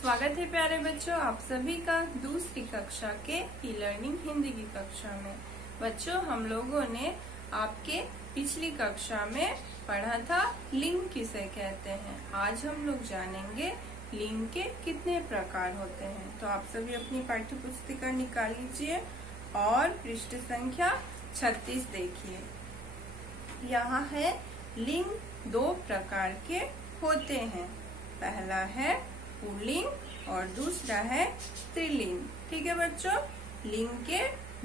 स्वागत है प्यारे बच्चों, आप सभी का दूसरी कक्षा के ई लर्निंग हिंदी की कक्षा में। बच्चों, हम लोगों ने आपके पिछली कक्षा में पढ़ा था लिंग किसे कहते हैं। आज हम लोग जानेंगे लिंग के कितने प्रकार होते हैं। तो आप सभी अपनी पाठ्य पुस्तिका निकाल लीजिए और पृष्ठ संख्या 36 देखिए। यहाँ है लिंग दो प्रकार के होते हैं। पहला है पुल्लिंग और दूसरा है स्त्रीलिंग। ठीक है बच्चों, लिंग के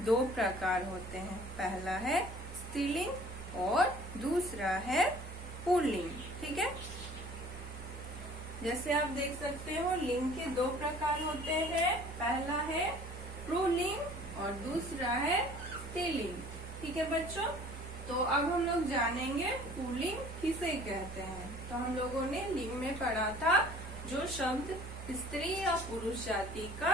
दो प्रकार होते हैं। पहला है स्त्रीलिंग और दूसरा है पुल्लिंग। ठीक है, जैसे आप देख सकते हो लिंग के दो प्रकार होते हैं। पहला है पुल्लिंग और दूसरा है स्त्रीलिंग। ठीक है बच्चों, तो अब हम लोग जानेंगे पुल्लिंग किसे कहते हैं। तो हम लोगों ने लिंग में पढ़ा था जो शब्द स्त्री या पुरुष जाति का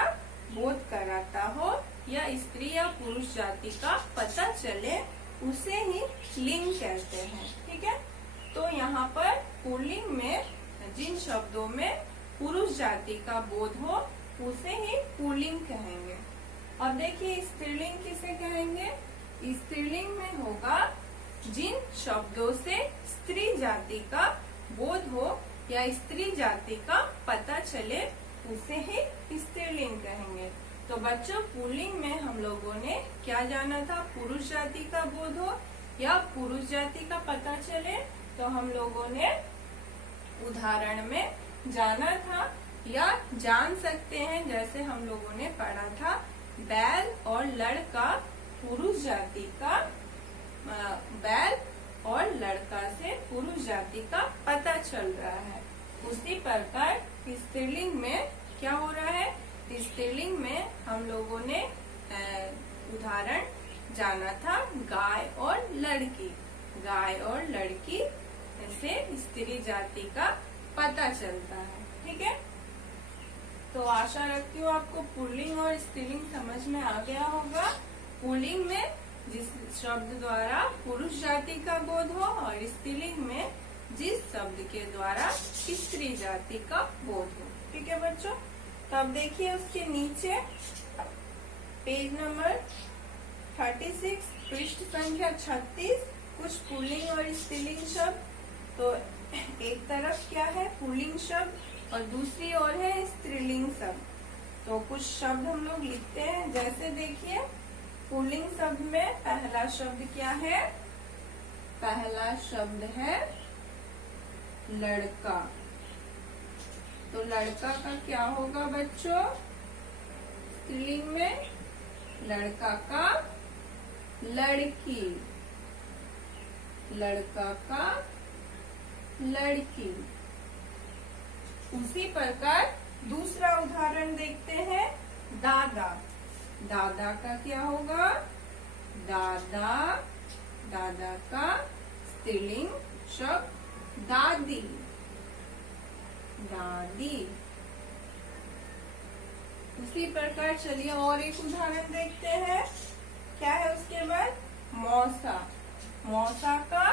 बोध कराता हो या स्त्री या पुरुष जाति का पता चले उसे ही लिंग कहते हैं। ठीक है, तो यहाँ पर पुल्लिंग में जिन शब्दों में पुरुष जाति का बोध हो उसे ही पुल्लिंग कहेंगे। और देखिए स्त्रीलिंग किसे कहेंगे। स्त्रीलिंग में होगा जिन शब्दों से स्त्री जाति का बोध हो या स्त्री जाति का पता चले उसे ही स्त्रीलिंग कहेंगे। तो बच्चों, पुल्लिंग में हम लोगों ने क्या जाना था, पुरुष जाति का बोध हो या पुरुष जाति का पता चले। तो हम लोगों ने उदाहरण में जाना था या जान सकते हैं। जैसे हम लोगों ने पढ़ा था बैल और लड़का पुरुष जाति का, बैल और लड़का से पुरुष जाति का पता चल रहा है। उसी प्रकार स्त्रीलिंग में क्या हो रहा है। स्त्रीलिंग में हम लोगों ने उदाहरण जाना था गाय और लड़की। गाय और लड़की से स्त्री जाति का पता चलता है। ठीक है, तो आशा रखती हूँ आपको पुल्लिंग और स्त्रीलिंग समझ में आ गया होगा। पुल्लिंग में जिस शब्द द्वारा पुरुष जाति का बोध हो और स्त्रीलिंग में जिस शब्द के द्वारा स्त्री जाति का बोध हो। ठीक है बच्चों, तो अब देखिए उसके नीचे पेज नंबर 36 पृष्ठ संख्या 36 कुछ पुल्लिंग और स्त्रीलिंग शब्द। तो एक तरफ क्या है पुल्लिंग शब्द और दूसरी ओर है स्त्रीलिंग शब्द। तो कुछ शब्द हम लोग लिखते हैं। जैसे देखिए पुल्लिंग शब्द में पहला शब्द क्या है। पहला शब्द है लड़का। तो लड़का का क्या होगा बच्चों, स्त्रीलिंग में लड़का का लड़की, लड़का का लड़की। उसी प्रकार दूसरा उदाहरण देखते हैं दादा। दादा का क्या होगा, दादा, दादा का स्त्रीलिंग शब्द दादी, दादी। उसी प्रकार चलिए और एक उदाहरण देखते हैं। क्या है उसके बाद मौसा। मौसा का,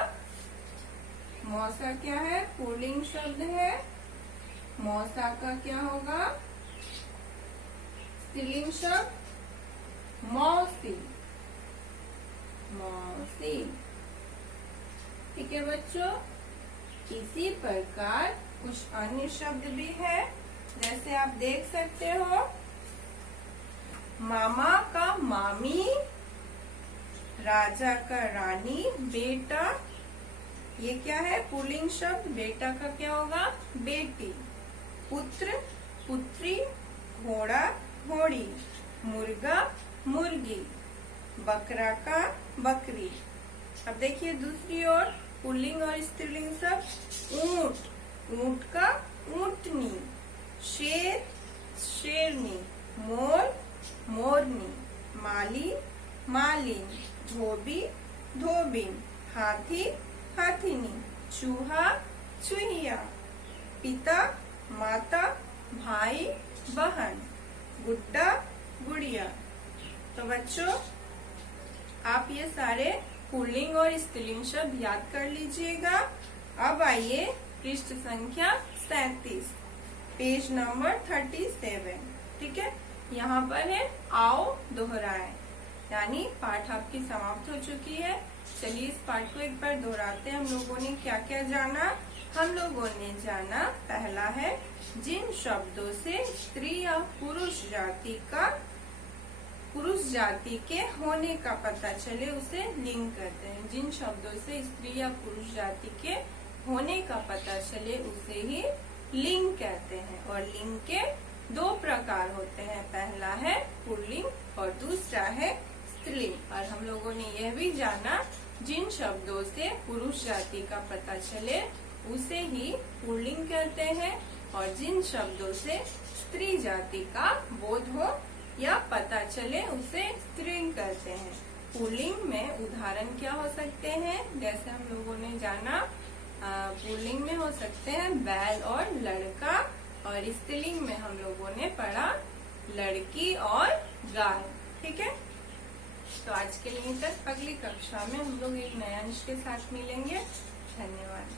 मौसा क्या है पुल्लिंग शब्द है। मौसा का क्या होगा स्त्रीलिंग शब्द मौसी, मौसी। ठीक है बच्चों, इसी प्रकार कुछ अन्य शब्द भी है। जैसे आप देख सकते हो मामा का मामी, राजा का रानी, बेटा। ये क्या है पुल्लिंग शब्द। बेटा का क्या होगा बेटी, पुत्र, पुत्री, घोड़ा, घोड़ी, मुर्गा, मुर्गी, बकरा का बकरी। अब देखिए दूसरी ओर पुल्लिंग और स्त्रीलिंग शब्द ऊंट, ऊंट का ऊंटनी, शेर, शेरनी, मोर, मोरनी, माली, मालिन, धोबी, धोबिन, हाथी, हाथिनी, चूहा, चूहिया, पिता, माता, भाई, बहन, गुड्डा, गुड़िया। तो बच्चों, आप ये सारे पुल्लिंग और स्त्रीलिंग शब्द याद कर लीजिएगा। अब आइए पृष्ठ संख्या 37। Page number 37। ठीक है, यहाँ पर है आओ दोहराएं, यानी पाठ आपकी समाप्त हो चुकी है। चलिए इस पाठ को एक बार दोहराते हैं। हम लोगों ने क्या क्या जाना? हम लोगों ने जाना, पहला है जिन शब्दों से स्त्री या पुरुष जाति के होने का पता चले उसे लिंग कहते हैं। जिन शब्दों से स्त्री या पुरुष जाति के होने का पता चले उसे ही लिंग कहते हैं। और लिंग के दो प्रकार होते हैं, पहला है पुल्लिंग और दूसरा है स्त्रीलिंग। और हम लोगों ने यह भी जाना, जिन शब्दों से पुरुष जाति का पता चले उसे ही पुल्लिंग कहते हैं, और जिन शब्दों से स्त्री जाति का बोध हो या पता चले उसे स्त्रीलिंग कहते हैं। पुल्लिंग में उदाहरण क्या हो सकते हैं? जैसे हम लोगों ने जाना, पुल्लिंग में हो सकते हैं बैल और लड़का, और स्त्रीलिंग में हम लोगों ने पढ़ा लड़की और गाय। ठीक है, तो आज के लिए तक, अगली कक्षा में हम लोग एक नया अंश के साथ मिलेंगे। धन्यवाद।